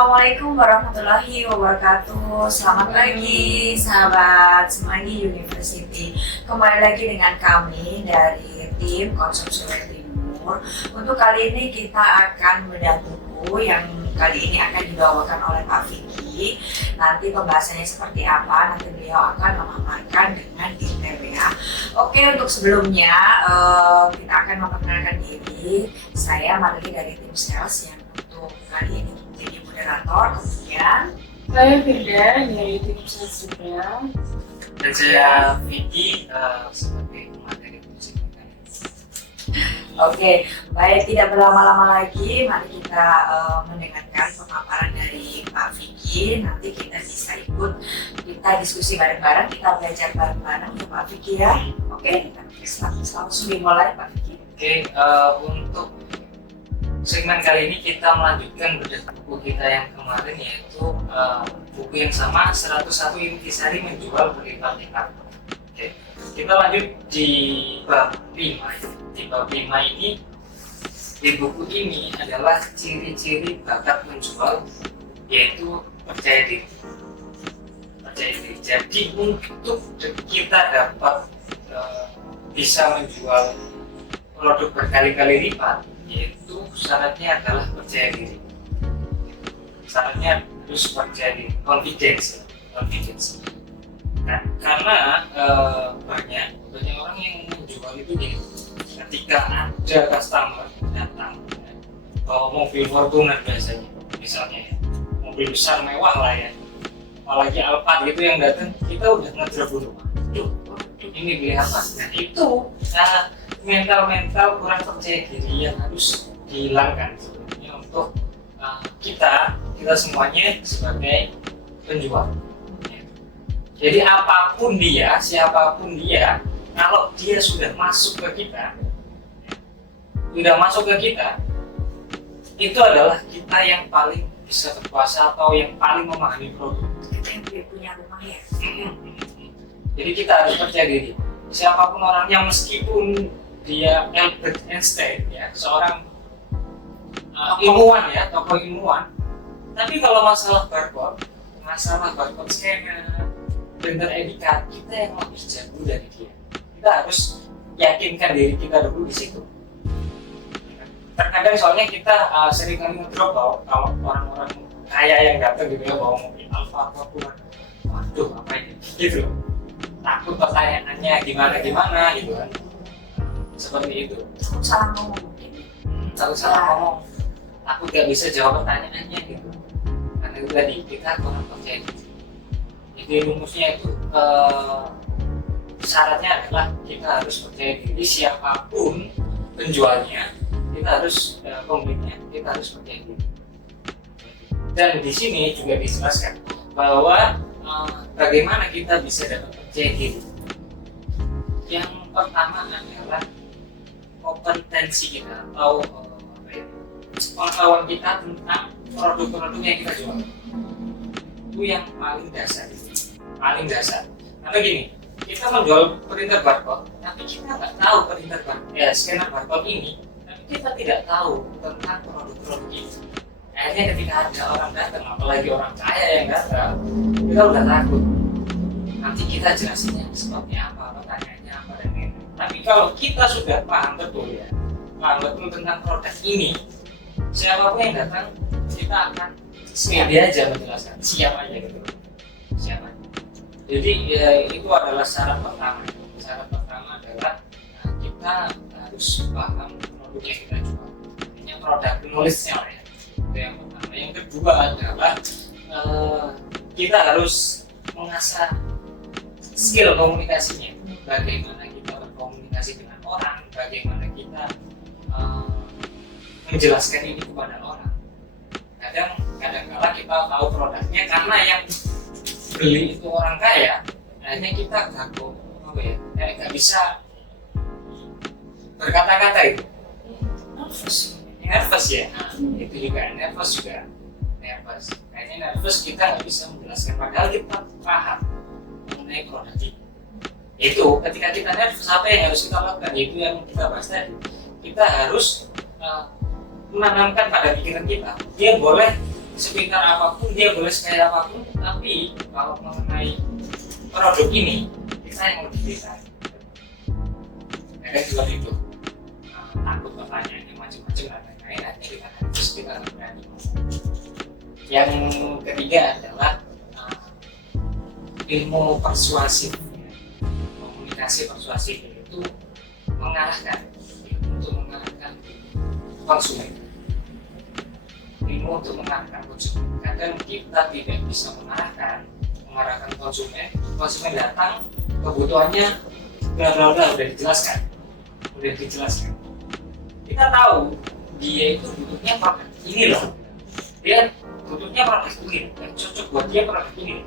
Assalamualaikum warahmatullahi wabarakatuh. Selamat pagi sahabat Semanggi University. Kembali lagi dengan kami dari tim Konsumsi Timur. Untuk kali ini kita akan bedah buku yang kali ini akan dibawakan oleh Pak Vicky. Nanti pembahasannya seperti apa, nanti beliau akan memaparkan dengan detail ya. Oke, untuk sebelumnya kita akan memperkenalkan diri. Saya Marli dari tim sales yang untuk kali ini jadi moderator. Kemudian saya Firda dari tim sales juga. Dan saya Vicky sebagai pemateri musik. Oke, baik, tidak berlama-lama lagi, mari kita mendengarkan pemaparan dari Pak Vicky. Nanti kita bisa ikut, kita diskusi bareng-bareng, kita belajar bareng-bareng ya Pak Vicky ya. Oke, kita langsung dimulai Pak Vicky. Oke, untuk segmen kali ini kita melanjutkan bedah buku kita yang kemarin, yaitu buku yang sama 101 Intisari Menjual Berlipat-lipat. Oke, kita lanjut di bab 5. Di bab 5 ini, di buku ini adalah ciri-ciri bakat menjual, yaitu percaya diri. Percaya diri. Jadi untuk kita dapat bisa menjual produk berkali-kali lipat, yaitu syaratnya adalah percaya diri. Syaratnya harus percaya diri, confidence. Nah, karena banyak orang yang menjual itu gini. Ketika ada customer datang bawa mobil Fortuner biasanya, misalnya ya, mobil besar mewah lah ya, apalagi Alphard gitu yang datang, kita udah ngedrop dulu, ini beli apa? Nah itu mental kurang percaya diri yang harus dihilangkan sebenarnya untuk kita semuanya sebagai penjual. Jadi apapun dia, siapapun dia, kalau dia sudah masuk ke kita, itu adalah kita yang paling bisa berkuasa atau yang paling memahami produk. Kita yang punya rumah ya. Jadi kita harus percaya diri. Siapapun orangnya, meskipun dia Albert Einstein ya, seorang ilmuwan ya, tokoh ilmuwan, tapi kalau masalah barcode scanner, printer edikat, kita yang lebih jago dari dia. Kita harus yakinkan diri kita dulu di situ. Terkadang soalnya kita sering kali ngedrop kalau orang-orang kaya yang datang gitu ya, bawa mobil Alfa ataupun waduh apa ini gitu loh, takut pertanyaannya gimana gitu kan, seperti itu. Salah ngomong mungkin. Takut gak bisa jawab pertanyaannya gitu, karena itu tadi kita kurang percaya diri. Jadi rumusnya itu syaratnya adalah kita harus percaya diri, siapapun penjualnya, kita harus pembelinya, kita harus percaya diri. Dan di sini juga dijelaskan bahwa bagaimana kita bisa dapat percaya diri. Yang pertama adalah kompetensi kita atau pengetahuan kita tentang produk-produk yang kita jual. Itu yang paling dasar. Karena gini, kita menjual printer barcode, tapi kita nggak tahu scanner barcode ini, tapi kita tidak tahu tentang produk-produk itu. Akhirnya ketika ada orang datang, apalagi orang kaya yang datang, kita udah takut. Nanti kita jelasinnya seperti apa, pertanyaannya apa dan lain-lain. Tapi kalau kita sudah paham betul tentang produk ini, siapapun yang datang, kita akan pede aja menjelaskan, siap aja gitu. Jadi itu adalah syarat pertama. Syarat pertama adalah kita harus paham produk yang kita jual. Artinya produk knowledge-nya lah ya. Itu yang pertama. Yang kedua adalah kita harus mengasah skill komunikasinya. Bagaimana kita berkomunikasi dengan orang, bagaimana kita menjelaskan ini kepada orang. Kadang-kala kita tahu produknya karena yang beli itu orang kaya, akhirnya kita nggak bisa berkata-kata itu, nervous ya. Itu juga nervous. Akhirnya nervous, kita nggak bisa menjelaskan padahal kita paham mengenai produk itu. Itu ketika kita nervous, apa yang harus kita lakukan? Itu yang kita bahas tadi. Kita harus menanamkan pada pikiran kita, dia boleh sepintar apapun, dia boleh sekaya apapun, tapi kalau mengenai produk ini kita yang lebih pintar. Kadang juga itu takut pertanyaannya macam-macam dan lain-lain, akhirnya kita harus kita berani. Yang ketiga adalah ilmu persuasif, komunikasi persuasif itu mengarahkan, untuk mengarahkan konsumen, ilmu untuk mengarahkan konsumen. Kadang kita tidak bisa mengarahkan konsumen datang kebutuhannya bla bla bla udah dijelaskan. Kita tahu dia itu butuhnya produk ini loh, dia butuhnya produk ini, yang cocok buat dia produk ini.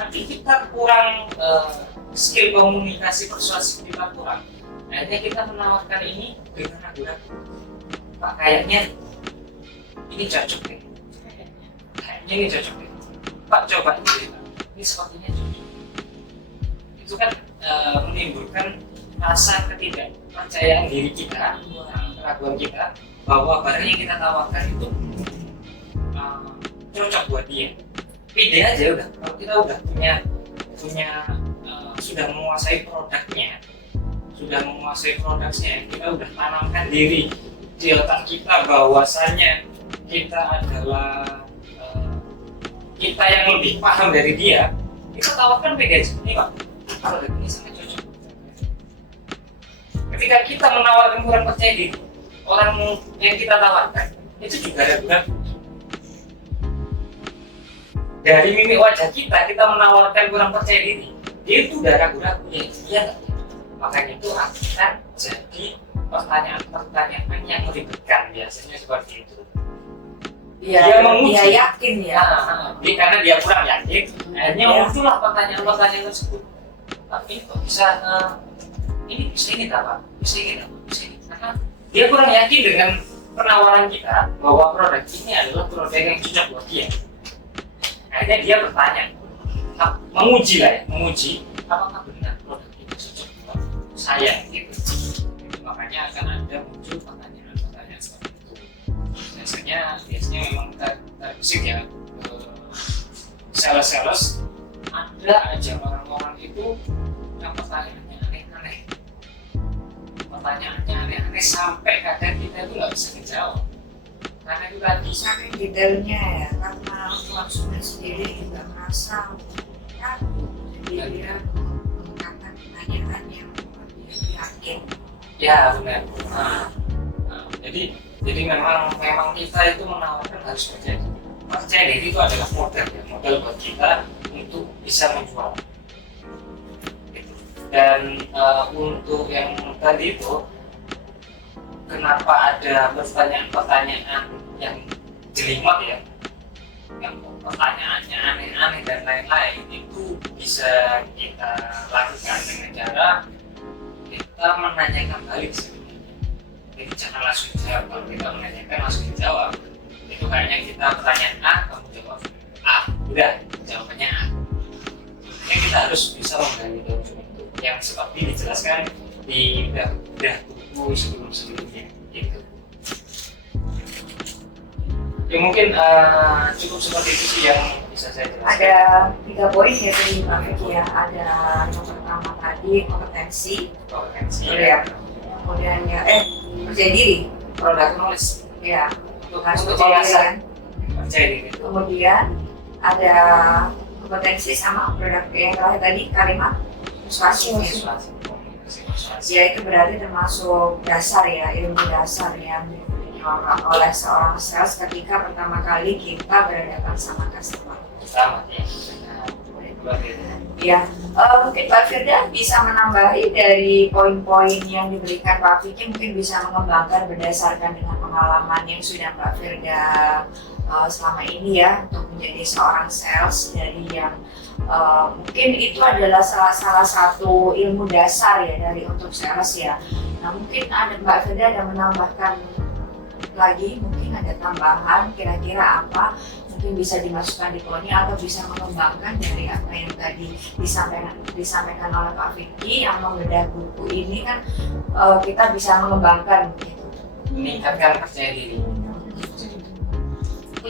Nanti kita kurang skill komunikasi persuasif kita kurang. Akhirnya kita menawarkan ini dengan ragu-ragu. Pak, kayaknya ini cocok deh. Pak, coba ini sepertinya cocok. Itu kan menimbulkan rasa ketidakpercayaan diri kita, keraguan kita bahwa barang yang kita tawarkan itu cocok buat dia. Pede aja udah, kalau kita udah punya sudah menguasai produknya, kita udah tanamkan diri di otak kita bahwasannya kita adalah kita yang lebih paham dari dia, kita tawarkan pede aja. Ini Pak, produk ini sangat cocok. Ketika kita menawarkan kurang percaya diri, orang yang kita tawarkan itu juga ragu-ragu. Dari mimik wajah kita menawarkan kurang percaya diri, dia itu udah ragu-ragu ya, iya nggak? Makanya itu akan jadi pertanyaan yang meribetkan, biasanya seperti itu. Dia menguji, dia yakin ya. Karena dia kurang yakin, akhirnya muncullah pertanyaan tersebut. Tapi kok bisa ini bisa ini tak Pak? Bisa ini. Karena dia kurang yakin dengan penawaran kita bahwa produk ini adalah produk yang cocok buat dia. Akhirnya dia bertanya, menguji apakah benar produk ini cocok buat saya gitu. Makanya akan ada muncul pertanyaan seperti itu. Biasanya memang terbisik ya, sales ada aja orang-orang itu yang pertanyaannya aneh-aneh sampai kadang kita itu nggak bisa menjawab. Karena itu tadi saking detailnya ya, karena konsumen sendiri juga merasa ragu, jadi dia mengungkapkan pertanyaan yang dia yakin. Ya benar. Jadi memang kita itu menawarkan harus percaya diri. Percaya diri itu adalah modal buat kita untuk bisa menjual. Dan untuk yang tadi itu, kenapa ada pertanyaan-pertanyaan yang jelimet ya, yang pertanyaannya aneh-aneh dan lain-lain, itu bisa kita lakukan dengan cara kita menanyakan balik sebenarnya. Jadi jangan langsung jawab. Kalau kita menanyakan langsung dijawab, itu kayaknya kita pertanyaan A, kamu jawab A, udah jawabannya A. Jadi kita harus bisa menggali konsumen itu yang seperti dijelaskan di udah buku sebelumnya gitu. Ya mungkin cukup seperti itu sih yang bisa saya jelaskan. Ada 3 poin ya tadi Pak Vicky ya. Ada yang pertama tadi kompetensi ya. Kemudian ya percaya diri, produk knowledge ya harus untuk percaya diri kan. percaya diri. Kemudian ada kompetensi sama produk yang terakhir tadi kalimat persuasif ya, itu berarti termasuk dasar ya, ilmu dasar yang dimiliki oleh seorang sales ketika pertama kali kita berhadapan sama customer. Sama ya. Ya, mungkin Mbak Firda bisa menambahi dari poin-poin yang diberikan Pak Vicky, mungkin bisa mengembangkan berdasarkan dengan pengalaman yang sudah Mbak Firda selama ini ya untuk menjadi seorang sales dari yang mungkin itu adalah salah satu ilmu dasar ya dari untuk sales ya. Nah mungkin ada Mbak Firda ada menambahkan lagi, mungkin ada tambahan kira-kira apa mungkin bisa dimasukkan di poinnya atau bisa mengembangkan dari apa yang tadi disampaikan oleh Pak Vicky yang membedah buku ini kan kita bisa mengembangkan gitu. Meningkatkan percaya diri.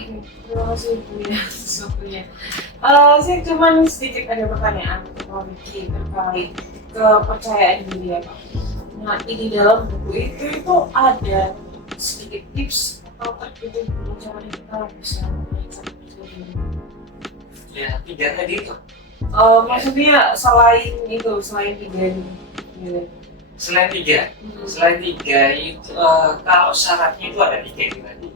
Terima kasih Bu ya atas waktunya. Saya cuma sedikit ada pertanyaan untuk Pak Vicky terkait kepercayaan diri ya Pak. Nah, di dalam buku itu ada sedikit tips atau trik gitu gimana caranya kita bisa menaikkan kepercayaan diri. Ya, 3 tadi itu. Maksudnya selain tiga ini. Gitu. Selain 3 itu kalau syaratnya itu ada 3 itu tadi.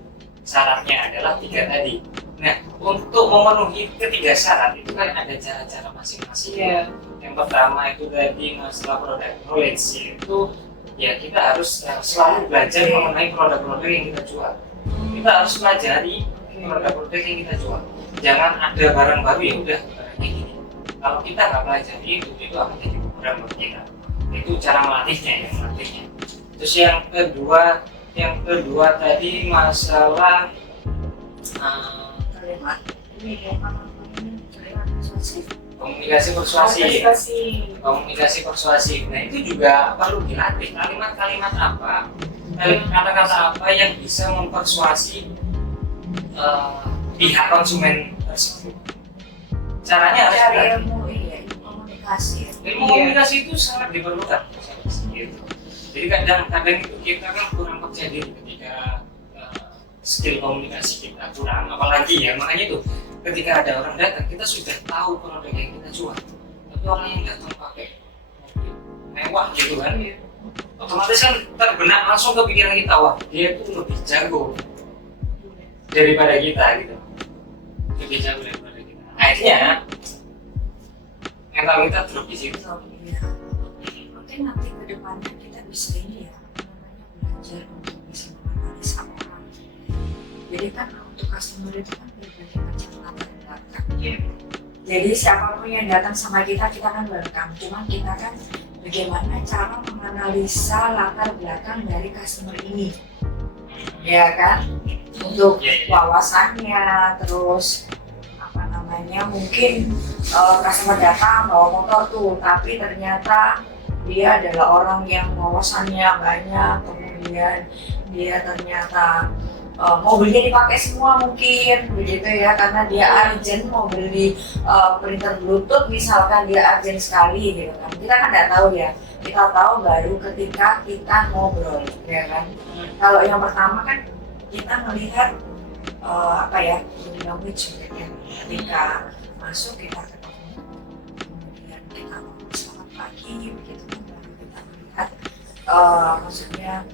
Syaratnya adalah 3 tadi. Nah, untuk memenuhi ketiga syarat itu kan ada cara-cara masing-masing. Iya. Yang pertama itu tadi masalah product knowledge, itu ya kita harus selalu belajar mengenai produk-produk yang kita jual. Kita harus pelajari produk-produk yang kita jual. Jangan ada barang baru ya udah barangnya gini. Kalau kita nggak pelajari itu akan jadi kurang buat kita. Itu cara melatihnya. Terus yang kedua tadi masalah komunikasi persuasi. Nah itu juga perlu dilatih. Kalimat-kalimat apa, kata-kata apa yang bisa mempersuasi pihak konsumen tersebut. Caranya harus Cari dilatih. ilmu komunikasi. Ilmu komunikasi itu sangat diperlukan. Gitu. Jadi kadang-kadang itu kita kan kurang percaya diri ketika skill komunikasi kita kurang, apalagi ya makanya itu ketika ada orang datang kita sudah tahu produk yang kita jual, tapi orang yang datang pakai mobil mewah gitu kan, otomatis kan terbenak langsung ke pikiran kita, wah dia itu lebih jago daripada kita gitu, lebih jago daripada kita. Akhirnya mental kita drop di situ. Mungkin nanti ke depannya kita bisa ini ya, belajar untuk bisa menganalisa orang. Jadi kan untuk customer itu kan berbagai macam latar belakang. Jadi siapapun yang datang sama kita kan welcome. Cuman kita kan bagaimana cara menganalisa latar belakang dari customer ini, ya kan? Untuk wawasannya, terus mungkin customer datang bawa motor tuh, tapi ternyata dia adalah orang yang wawasannya banyak, kemudian dia ternyata mobilnya dipakai semua mungkin begitu ya, karena dia urgent mau beli printer bluetooth misalkan, dia urgent sekali gitu kan. Kita kan nggak tahu ya, kita tahu baru ketika kita ngobrol ya kan. Kalau yang pertama kan kita melihat body language ya. Ketika masuk kita ketemu, kemudian kita ngomong selamat pagi begitu kan, baru kita melihat maksudnya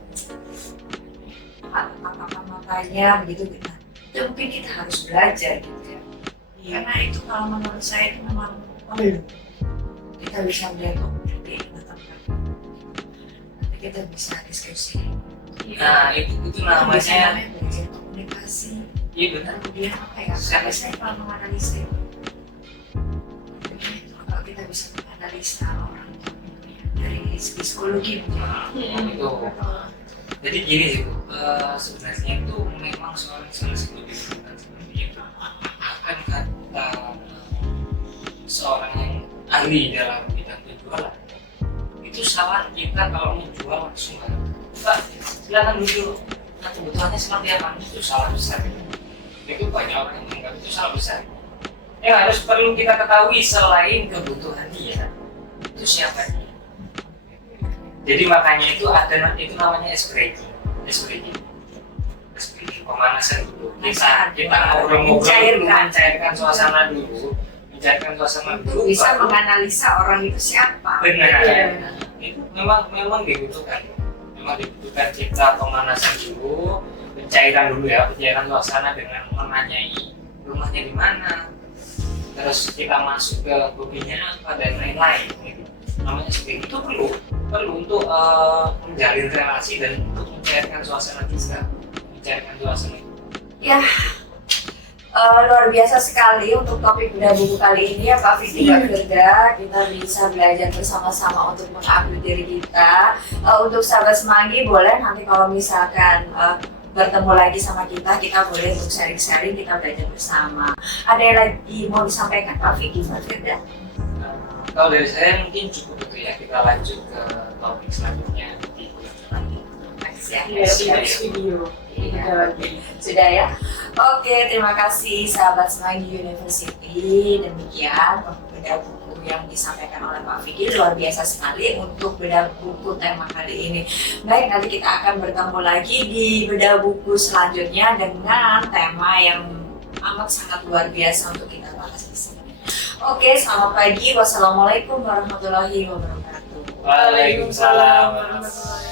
apa matanya begitu kita. Itu mungkin kita harus belajar gitu ya. Karena itu kalau menurut saya itu memang perlu. Kita bisa melihat di nanti kita bisa diskusi. Nah itu namanya belajar komunikasi. Iya benar. Kemudian saya kalau menganalisa itu, kalau kita bisa menganalisa orang dari segi psikologi itu. Jadi gini sih Bu, sebenarnya itu memang salah satu dibutuhkan seperti itu. Bahkan kata seorang yang ahli dalam bidang penjualan, itu salah kita kalau menjual langsung Pak, silakan dulu. Nah, kebutuhannya seperti apa? Itu salah besar. Itu banyak orang yang menganggap itu salah besar. Yang harus perlu kita ketahui selain kebutuhan dia, itu siapa dia. Jadi makanya itu ada, itu namanya espresso, pemanasan dulu. Kita ngobrol-ngobrol, mencairkan suasana dulu, bisa menganalisa orang itu siapa. Benar. Itu memang dibutuhkan. Memang dibutuhkan kita pemanasan dulu, pencairan dulu ya, pencairan suasana dengan menanyai rumahnya di mana, terus kita masuk ke hobinya apa dan lain-lain gitu. Namanya seperti itu perlu untuk menjalin relasi dan untuk mencairkan suasana juga, Ya, luar biasa sekali untuk topik Bedah Buku kali ini ya Pak Vicky, Mbak Firda. Kita bisa belajar bersama-sama untuk mengupgrade diri kita. Untuk sahabat Semanggi boleh nanti kalau misalkan bertemu lagi sama kita boleh untuk sharing-sharing, kita belajar bersama. Ada yang lagi mau disampaikan Pak Vicky, Mbak Firda? Kalau dari saya mungkin cukup itu ya, kita lanjut ke topik selanjutnya di bulan Next video. Iya. Sudah ya? Oke, terima kasih sahabat Semanggi University. Demikian bedah buku yang disampaikan oleh Pak Fikri, luar biasa sekali untuk bedah buku tema kali ini. Baik, nanti kita akan bertemu lagi di bedah buku selanjutnya dengan tema yang amat sangat luar biasa untuk kita bahas di sini. Oke, selamat pagi. Wassalamualaikum warahmatullahi wabarakatuh. Waalaikumsalam. warahmatullahi